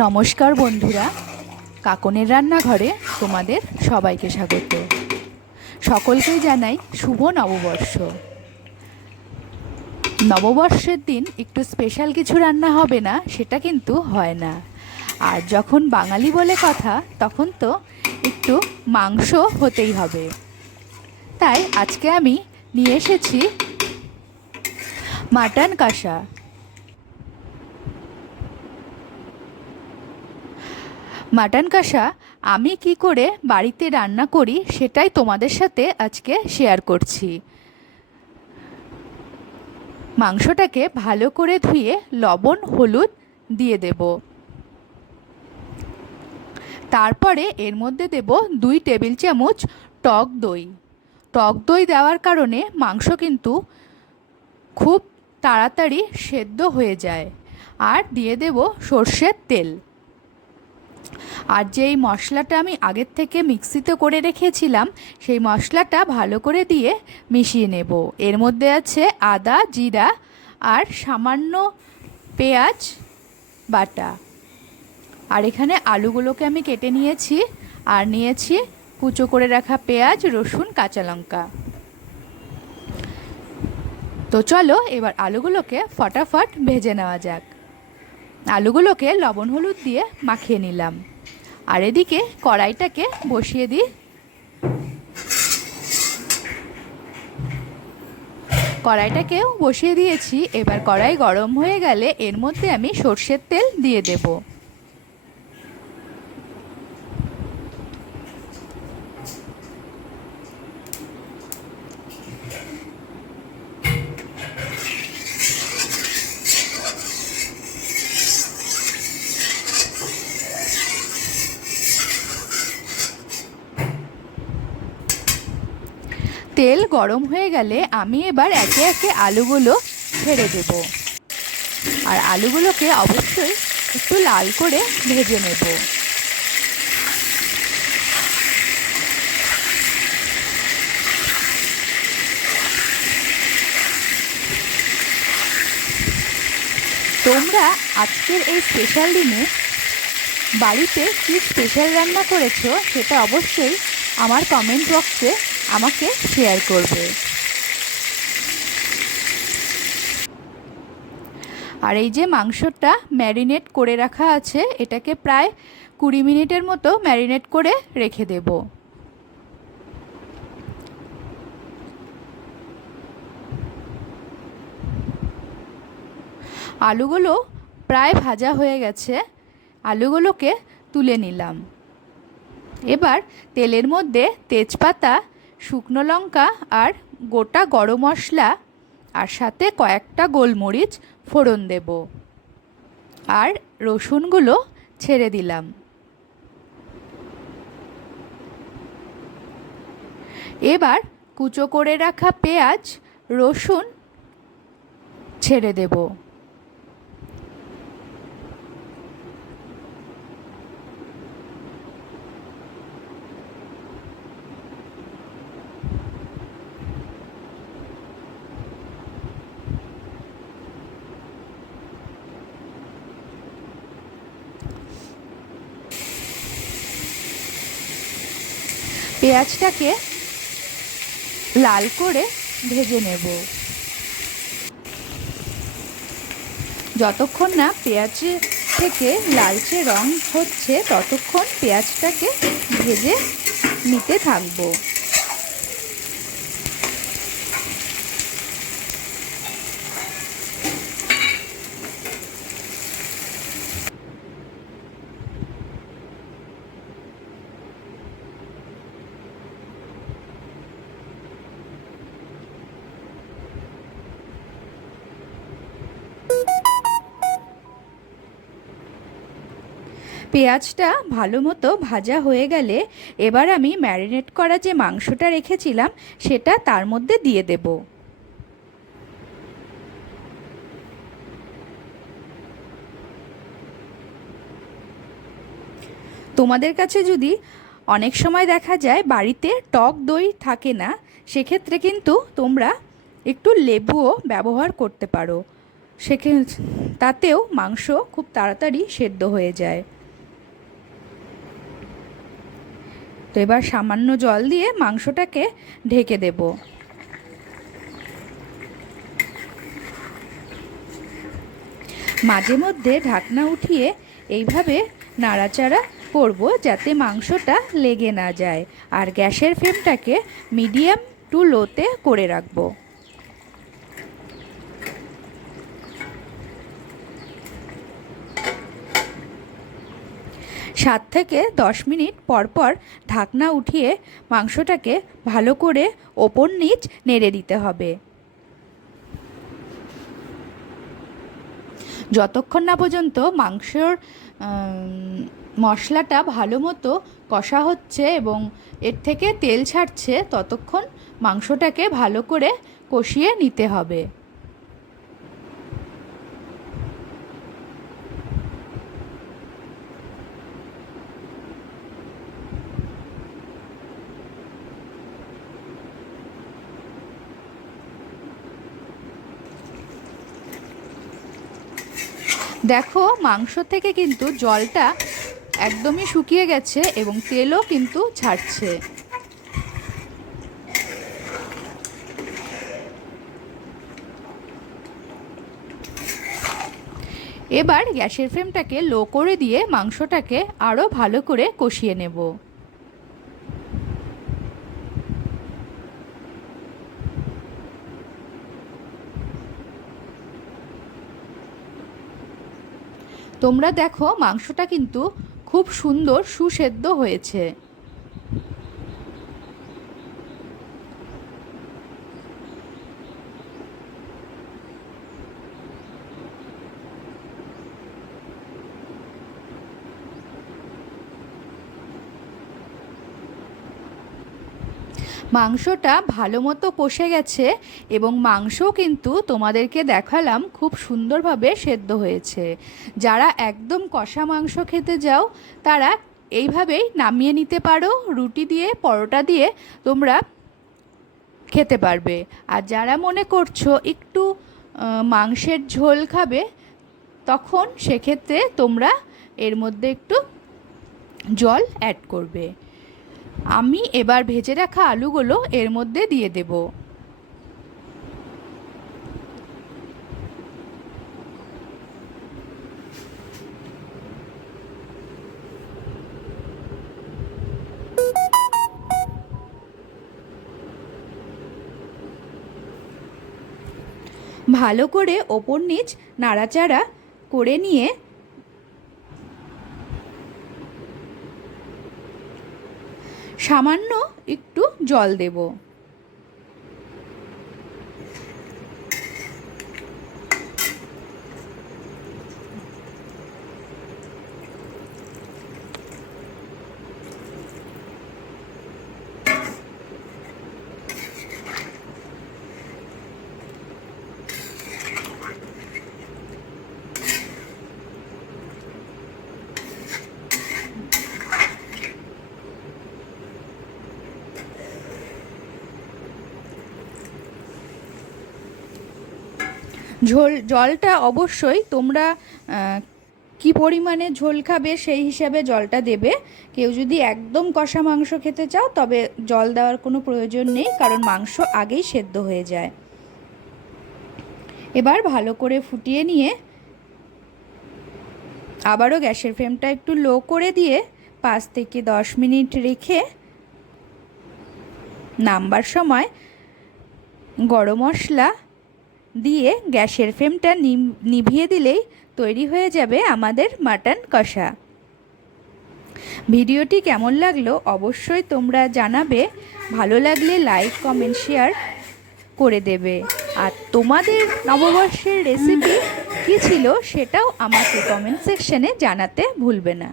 নমস্কার বন্ধুরা, কাকনের রান্নাঘরে তোমাদের সবাইকে স্বাগত। সকলকেই জানাই শুভ নববর্ষ। নববর্ষের দিন একটু স্পেশাল কিছু রান্না হবে না সেটা কিন্তু হয় না। আর যখন বাঙালি বলে কথা তখন তো একটু মাংস হতেই হবে। তাই আজকে আমি নিয়ে এসেছি মাটন কষা। মাটন কষা আমি কি করে বাড়িতে রান্না করি সেটাই তোমাদের সাথে আজকে শেয়ার করছি। মাংসটাকে ভালো করে ধুয়ে লবণ হলুদ দিয়ে দেব। তারপরে এর মধ্যে দেব 2 টেবিল চামচ টক দই। টক দই দেওয়ার কারণে মাংস কিন্তু খুব তাড়াতাড়ি সেদ্ধ হয়ে যায়। আর দিয়ে দেব সর্ষের তেল। আর যেই মশলাটা আমি আগের থেকে মিক্সিতে করে রেখেছিলাম সেই মশলাটা ভালো করে দিয়ে মিশিয়ে নেব। এর মধ্যে আছে আদা জিরা আর সামান্য পেঁয়াজ বাটা। আর এখানে আলুগুলোকে আমি কেটে নিয়েছি আর নিয়েছি কুচো করে রাখা পেঁয়াজ রসুন কাঁচা লঙ্কা। তো চলো এবার আলুগুলোকে ফটাফট ভেজে নেওয়া যাক। আলুগুলোকে লবণ হলুদ দিয়ে মাখিয়ে নিলাম। আর এদিকে কড়াইটাকে বসিয়ে দিই। কড়াইটাকেও বসিয়ে দিয়েছি। এবার কড়াই গরম হয়ে গেলে এর মধ্যে আমি সর্ষের তেল দিয়ে দেব। তেল গরম হয়ে গেলে আমি এবার একে একে আলুগুলো ছেড়ে দেব। আর আলুগুলোকে অবশ্যই একটু লাল করে ভেজে নেব। তোমরা আজকের এই স্পেশাল দিনে বাড়িতে কী স্পেশাল রান্না করেছো সেটা অবশ্যই আমার কমেন্ট বক্সে আমাকে শেয়ার করবে। আর এই যে মাংসটা ম্যারিনেট করে রাখা আছে এটাকে প্রায় 20 মিনিটের মতো ম্যারিনেট করে রেখে দেব। আলুগুলো প্রায় ভাজা হয়ে গেছে। আলুগুলোকে তুলে নিলাম। এবার তেলের মধ্যে তেজপাতা শুকনো লঙ্কা আর গোটা গরম মশলা আর সাথে কয়েকটা গোলমরিচ ফোড়ন দেব। আর রসুনগুলো ছেড়ে দিলাম। এবার কুচো করে রাখা পেঁয়াজ রসুন ছেড়ে দেব। পেঁয়াজটাকে লাল করে ভেজে নেব। যতক্ষণ না পেঁয়াজ থেকে লালচে রং হচ্ছে ততক্ষণ পেঁয়াজটাকে ভেজে নিতে থাকবো। পেঁয়াজটা ভালো মতো ভাজা হয়ে গেলে এবার আমি ম্যারিনেট করা যে মাংসটা রেখেছিলাম সেটা তার মধ্যে দিয়ে দেব। তোমাদের কাছে যদি অনেক সময় দেখা যায় বাড়িতে টক দই থাকে না, সেক্ষেত্রে কিন্তু তোমরা একটু লেবুও ব্যবহার করতে পারো। তাতেও মাংস খুব তাড়াতাড়ি সেদ্ধ হয়ে যায়। তো এবার সামান্য জল দিয়ে মাংসটাকে ঢেকে দেব। মাঝে মধ্যে ঢাকনা উঠিয়ে এইভাবে নাড়াচাড়া করব যাতে মাংসটা লেগে না যায়, আর গ্যাসের ফ্লেমটাকে মিডিয়াম টু লোতে করে রাখবো। 7 থেকে 10 মিনিট পর পর ঢাকনা উঠিয়ে মাংসটাকে ভালো করে ওপর নিচ নেড়ে দিতে হবে। যতক্ষণ না পর্যন্ত মাংসর মশলাটা ভালো মতো কষা হচ্ছে এবং এর থেকে তেল ছাড়ছে, ততক্ষণ মাংসটাকে ভালো করে কষিয়ে নিতে হবে। দেখো মাংস থেকে কিন্তু জলটা একদমই শুকিয়ে গেছে এবং তেলও কিন্তু ছাড়ছে। এবার গ্যাসের ফ্লেমটাকে লো করে দিয়ে মাংসটাকে আরও ভালো করে কষিয়ে নেব। তোমরা দেখো মাংসটা কিন্তু খুব সুন্দর সুসেদ্ধ হয়েছে। মাংসটা ভালো মতো কষে গেছে এবং মাংসও কিন্তু তোমাদেরকে দেখালাম খুব সুন্দরভাবে সেদ্ধ হয়েছে। যারা একদম কষা মাংস খেতে যাও তারা এইভাবেই নামিয়ে নিতে পারো, রুটি দিয়ে পরোটা দিয়ে তোমরা খেতে পারবে। আর যারা মনে করছো একটু মাংসের ঝোল খাবে, তখন সেক্ষেত্রে তোমরা এর মধ্যে একটু জল অ্যাড করবে। আমি এবার ভেজে রাখা আলুগুলো এর মধ্যে দিয়ে দেব। ভালো করে ওপর নিচ নাড়াচাড়া করে নিয়ে সামান্য একটু জল দেব। জলটা অবশ্যই তোমরা কি পরিমাণে ঝোল খাবে সেই হিসাবে জলটা দেবে। কেউ যদি একদম কষা মাংস খেতে চাও তবে জল দেওয়ার কোনো প্রয়োজন নেই, কারণ মাংস আগেই সেদ্ধ হয়ে যায়। এবার ভালো করে ফুটিয়ে নিয়ে আবারও গ্যাসের ফ্লেমটা একটু লো করে দিয়ে 5 থেকে 10 মিনিট রেখে নামবার সময় গরম মশলা দিয়ে গ্যাসের ফ্লেমটা নিভিয়ে দিলেই তৈরি হয়ে যাবে আমাদের মাটন কষা। ভিডিওটি কেমন লাগলো অবশ্যই তোমরা জানাবে। ভালো লাগলে লাইক কমেন্ট শেয়ার করে দেবে। আর তোমাদের নববর্ষের রেসিপি কী ছিল সেটাও আমাকে কমেন্ট সেকশনে জানাতে ভুলবে না।